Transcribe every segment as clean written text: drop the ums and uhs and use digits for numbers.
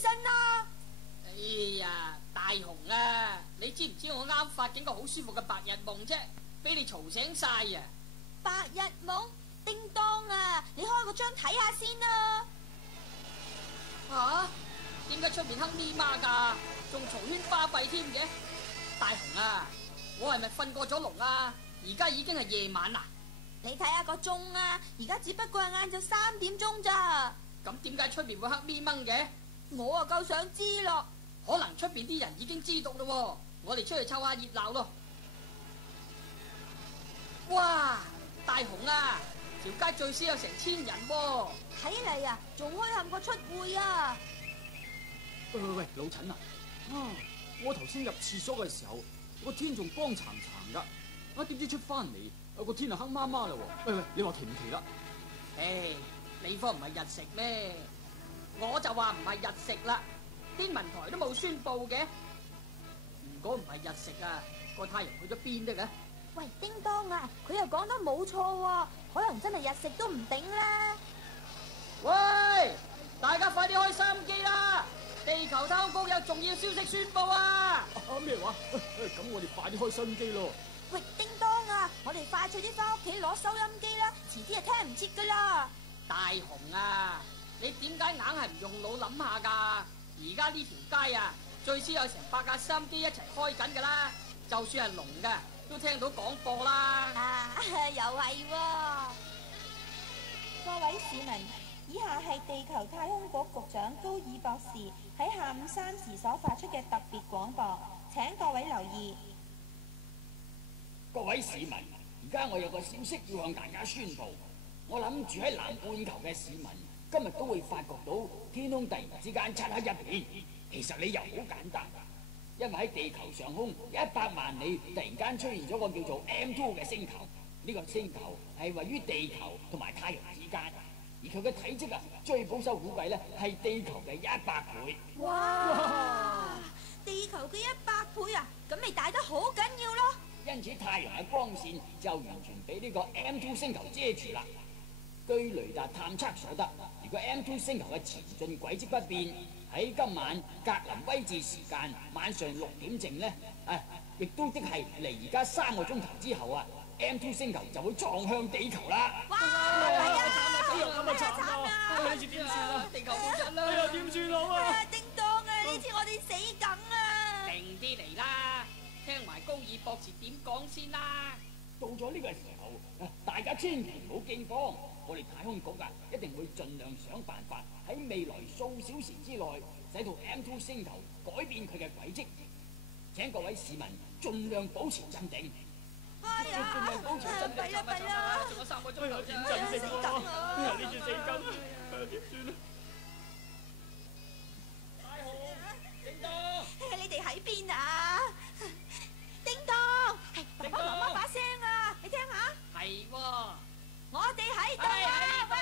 身啦！哎呀，大雄啊，你知唔知我啱發緊個好舒服嘅白日夢啫，俾你嘈醒晒啊！白日夢，叮當啊，你開個窗睇下先啊！吓？點解出面黑咪媽噶？仲嘈喧巴閉添嘅？大雄啊，我係咪瞓過咗龍啊？而家已經係夜晚啦。你睇下個鐘啊，而家只不過係晏晝3點鐘咋。咁點解出面會黑咪掹嘅？我啊夠想知咯。可能出邊啲人已經知道咯，我哋出去湊下熱鬧咯。哇，大雄啊，條街最少有成1000人喎。睇嚟啊，仲墟冚過出會啊！喂，老陳啊，我頭先入廁所嘅時候，個天仲光殘殘噶，點知出翻嚟，個天啊黑麻麻啦。喂，你話奇唔奇啦？唉，你科唔係日食咩？我就話唔係日食啦，天文台都冇宣布嘅。如果唔係日食啊，個太陽去咗邊得嘅？喂，叮當啊，佢又講得冇錯喎，可能真係日食都唔定啦。喂，大家快啲開收音機啦！地球太空局有重要消息宣布啊！咩話？咁我哋快啲開收音機咯。喂，叮當啊，我哋快脆啲翻屋企攞收音機啦，遲啲就聽唔切噶啦。大雄啊，你點解硬係唔用腦諗下噶？而家呢條街啊，最少有成100架收音機一齊開緊噶啦，就算係聾嘅都聽到廣播啦。又係喎。各位市民，以下係地球太空局局長高爾博士喺下午3時所發出嘅特別廣播，請各位留意。各位市民，而家我有個消息要向大家宣布。我諗住喺南半球嘅市民今日都會發覺到天空突然之間漆黑一片。其實理由好簡單，因為喺地球上空100萬里突然間出現咗個叫做 M2 嘅星球。呢個星球係位於地球同埋太陽之間，而佢嘅體積最保守估計咧係地球嘅100倍。哇！地球嘅100倍啊，咁咪大得好緊要咯。因此太陽嘅光線就完全俾呢個 M2 星球遮住啦。據雷達探測所得，如果 M2 星球嘅前進軌跡不變，喺今晚格林威治時間晚上6點正呢，亦都即係嚟而家3個鐘頭之後啊，M2 星球就會撞向地球啦！哇！慘啊！呢次點算啊？地球冇人啦！哎呀，點算好啊？叮當啊，呢次我哋死梗啊！定啲嚟啦，聽埋高爾博士點講先啦。到咗呢個時候，大家千祈唔好驚慌，我哋太空局一定會盡量想辦法喺未來數小時之內，使到 M2 星球改變佢嘅軌跡。請各位市民盡量保持鎮定。哎呀，弊啦！仲有3個鐘頭點鎮定喎？呢次死梗，點算啊？大雄，叮當，你哋喺邊啊？叮當，係爸爸媽媽把聲啊，你聽下。係喎，我哋喺度啊！喂，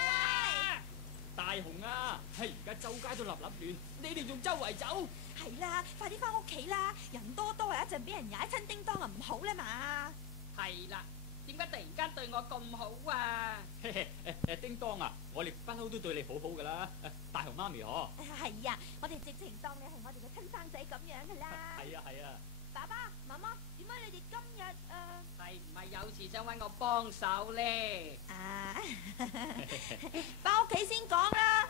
大雄啊，而家周街都立亂，你哋仲周圍走？係啦，快啲翻屋企啦！人多多啊，一陣俾人踩親叮當啊，唔好啦嘛。係啦，點解突然間對我咁好啊？叮當啊，我哋不嬲都對你好好噶啦。大雄媽咪嗬。係啊，我哋直情當你係我哋嘅親生仔咁樣噶啦。係啊係啊。爸爸媽媽，點解你哋今日係唔係有事想揾我幫手咧？翻屋企先講啦。